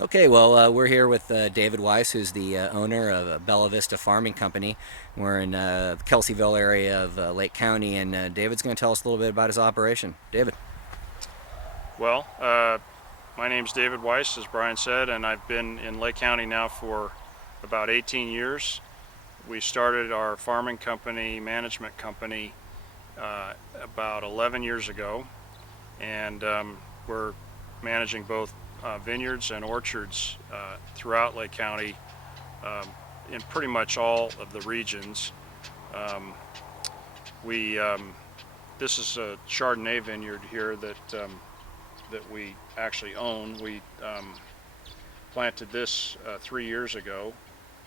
Okay, well, we're here with David Weiss, who's the owner of Bella Vista Farming Company. We're in the Kelseyville area of Lake County, and David's going to tell us a little bit about his operation. David. Well, my name's David Weiss, as Brian said, and I've been in Lake County now for about 18 years. We started our farming company, management company, about 11 years ago, and we're managing both vineyards and orchards throughout Lake County in pretty much all of the regions. Um, we This is a Chardonnay vineyard here that we actually own. We planted this 3 years ago,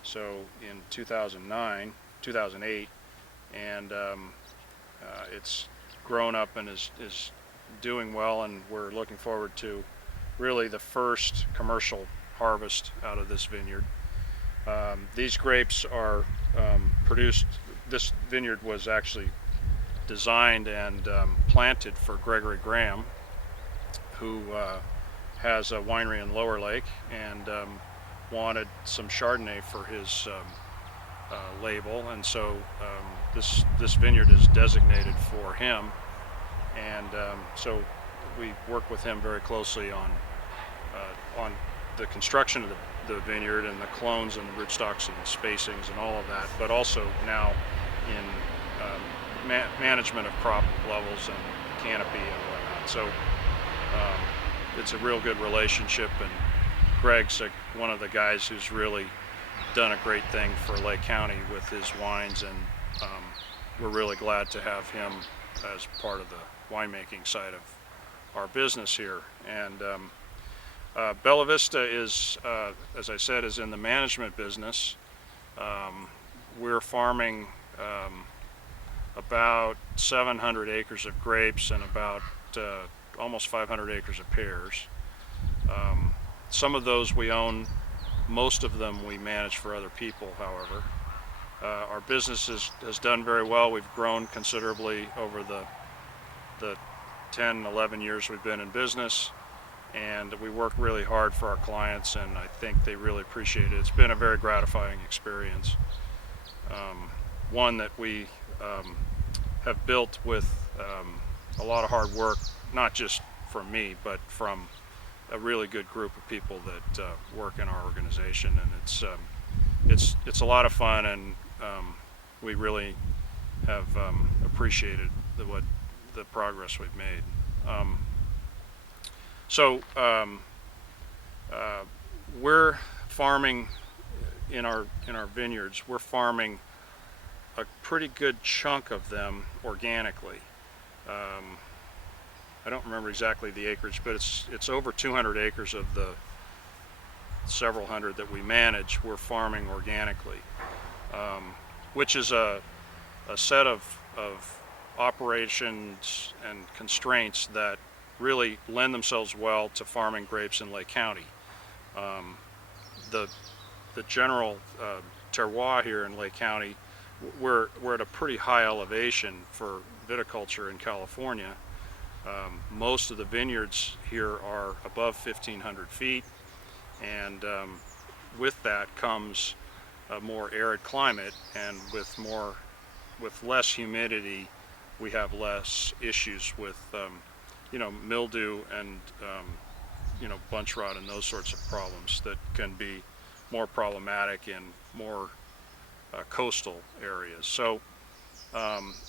so in 2009, 2008, and it's grown up and is doing well, and we're looking forward to really the first commercial harvest out of this vineyard. These grapes are produced. This vineyard was actually designed and planted for Gregory Graham, who has a winery in Lower Lake and wanted some Chardonnay for his label, and so this vineyard is designated for him, and so we work with him very closely on the construction of the vineyard and the clones and the rootstocks and the spacings and all of that, but also now in management of crop levels and canopy and whatnot. So it's a real good relationship, and Greg's one of the guys who's really done a great thing for Lake County with his wines, and we're really glad to have him as part of the winemaking side of our business here. And Bella Vista is, as I said, is in the management business. We're farming about 700 acres of grapes and about almost 500 acres of pears. Some of those we own, most of them we manage for other people, however. Our business has done very well. We've grown considerably over the 10, 11 years we've been in business, and we work really hard for our clients, and I think they really appreciate it. It's been a very gratifying experience. One that we have built with a lot of hard work, not just from me, but from a really good group of people that work in our organization, and it's a lot of fun, and we really have appreciated the progress we've made. So we're farming in our vineyards. We're farming a pretty good chunk of them organically. I don't remember exactly the acreage, but it's over 200 acres of the several hundred that we manage. We're farming organically, which is a set of operations and constraints that really lend themselves well to farming grapes in Lake County. The general terroir here in Lake County, we're at a pretty high elevation for viticulture in California. Most of the vineyards here are above 1,500 feet, and with that comes a more arid climate, and with less humidity, we have less issues with mildew and bunch rot and those sorts of problems that can be more problematic in more coastal areas. So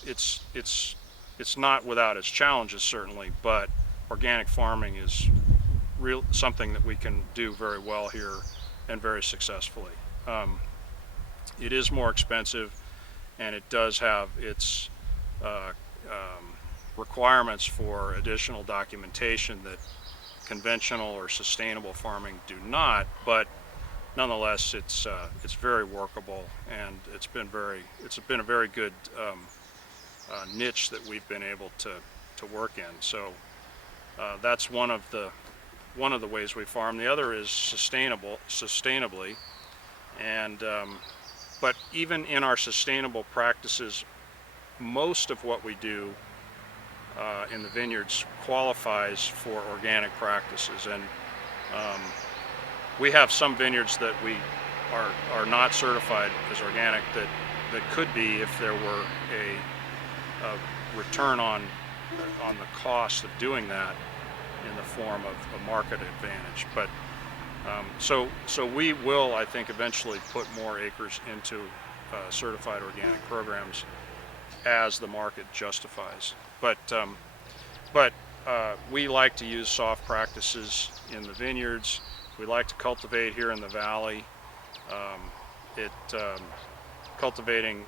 it's not without its challenges, certainly, but organic farming is something that we can do very well here and very successfully. It is more expensive, and it does have its requirements for additional documentation that conventional or sustainable farming do not, but nonetheless it's very workable, and it's been a very good niche that we've been able to work in. So that's one of the ways we farm. The other is sustainably, and but even in our sustainable practices, most of what we do in the vineyards qualifies for organic practices, and we have some vineyards that we are not certified as organic that could be if there were a return on the cost of doing that in the form of a market advantage. But so we will, I think, eventually put more acres into certified organic programs as the market justifies. But we like to use soft practices in the vineyards. We like to cultivate here in the valley. Cultivating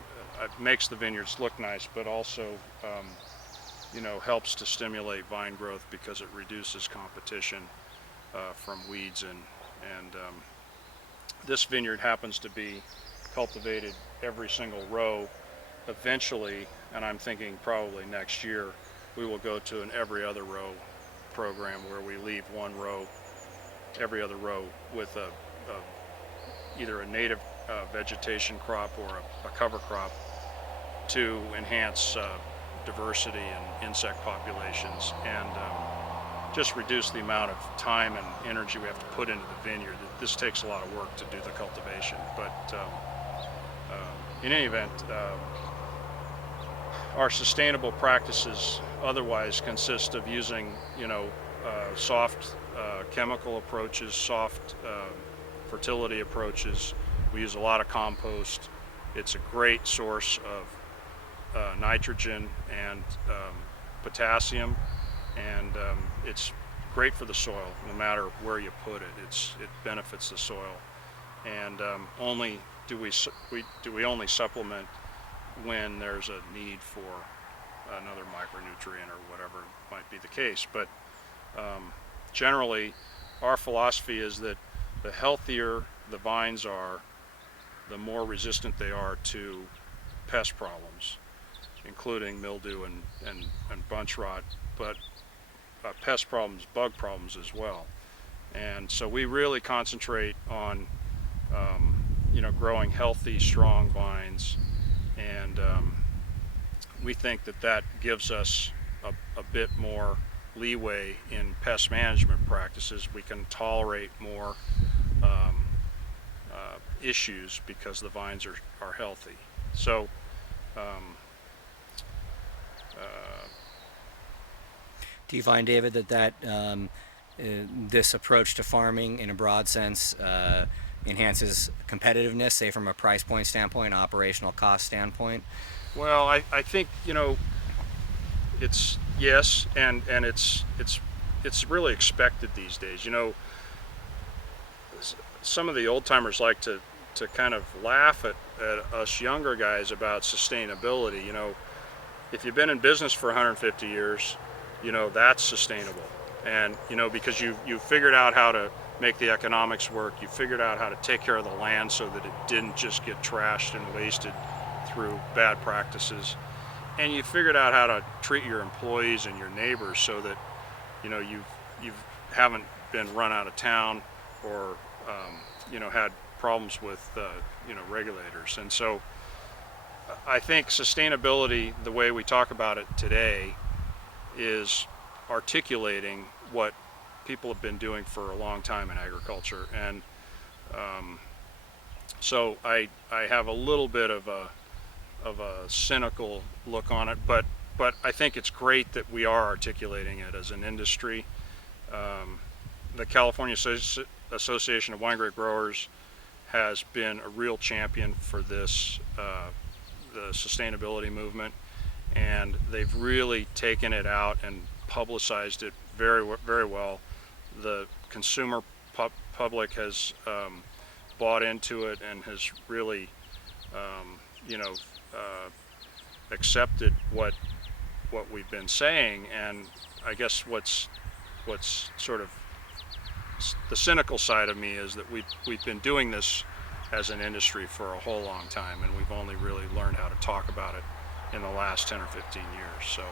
makes the vineyards look nice, but also helps to stimulate vine growth because it reduces competition from weeds, and this vineyard happens to be cultivated every single row. Eventually, and I'm thinking probably next year, we will go to an every other row program where we leave one row, every other row, with either a native vegetation crop or a cover crop to enhance diversity and insect populations, and just reduce the amount of time and energy we have to put into the vineyard. This takes a lot of work to do the cultivation, but in any event, our sustainable practices otherwise consist of using, soft chemical approaches, soft fertility approaches. We use a lot of compost. It's a great source of nitrogen and potassium, and it's great for the soil. No matter where you put it, it benefits the soil. And we only supplement when there's a need for another micronutrient or whatever might be the case. But generally, our philosophy is that the healthier the vines are, the more resistant they are to pest problems, including mildew and bunch rot, but pest problems, bug problems as well. And so we really concentrate on growing healthy, strong vines, and we think that gives us a bit more leeway in pest management practices. We can tolerate more issues because the vines are healthy. So do you find, David, that this approach to farming in a broad sense enhances competitiveness, say from a price point standpoint, operational cost standpoint? Well, I think it's yes, and it's really expected these days. Some of the old timers like to kind of laugh at us younger guys about sustainability. If you've been in business for 150 years, that's sustainable, and because you've figured out how to make the economics work. You figured out how to take care of the land so that it didn't just get trashed and wasted through bad practices, and you figured out how to treat your employees and your neighbors so that you haven't been run out of town or had problems with regulators. And so I think sustainability, the way we talk about it today, is articulating what people have been doing for a long time in agriculture. And so I have a little bit of a cynical look on it, but I think it's great that we are articulating it as an industry. The California Association of Winegrape Growers has been a real champion for this, the sustainability movement, and they've really taken it out and publicized it very, very well. The consumer public has bought into it and has really, accepted what we've been saying. And I guess what's sort of the cynical side of me is that we've been doing this as an industry for a whole long time, and we've only really learned how to talk about it in the last 10 or 15 years. So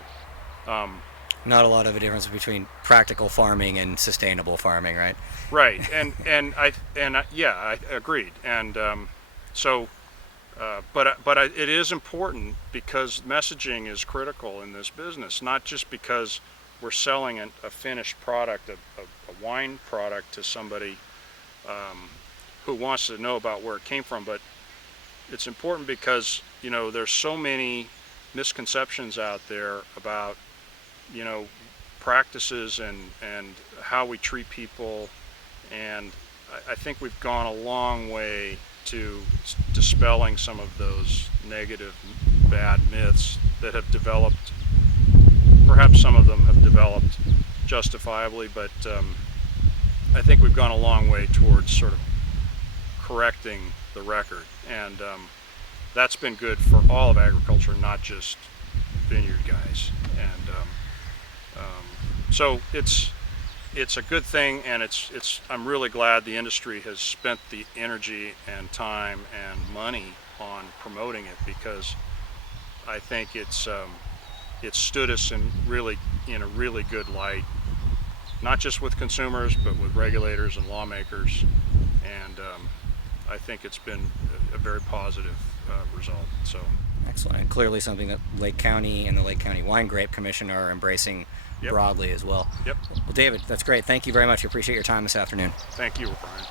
not a lot of a difference between practical farming and sustainable farming, right? Right, and I agreed. And but it is important because messaging is critical in this business, not just because we're selling a finished product, a wine product to somebody who wants to know about where it came from. But it's important because, you know, there's so many misconceptions out there about, you know, practices and how we treat people, and I think we've gone a long way to dispelling some of those negative, bad myths that have developed. Perhaps some of them have developed justifiably, but I think we've gone a long way towards sort of correcting the record, and that's been good for all of agriculture, not just vineyard guys. And so it's a good thing, and I'm really glad the industry has spent the energy and time and money on promoting it, because I think it's stood us in a really good light, not just with consumers but with regulators and lawmakers, and I think it's been a very positive result. So Excellent, and clearly something that Lake County and the Lake County Winegrape Commission are embracing broadly as well. Yep. Well, David, that's great. Thank you very much. I appreciate your time this afternoon. Thank you, Brian.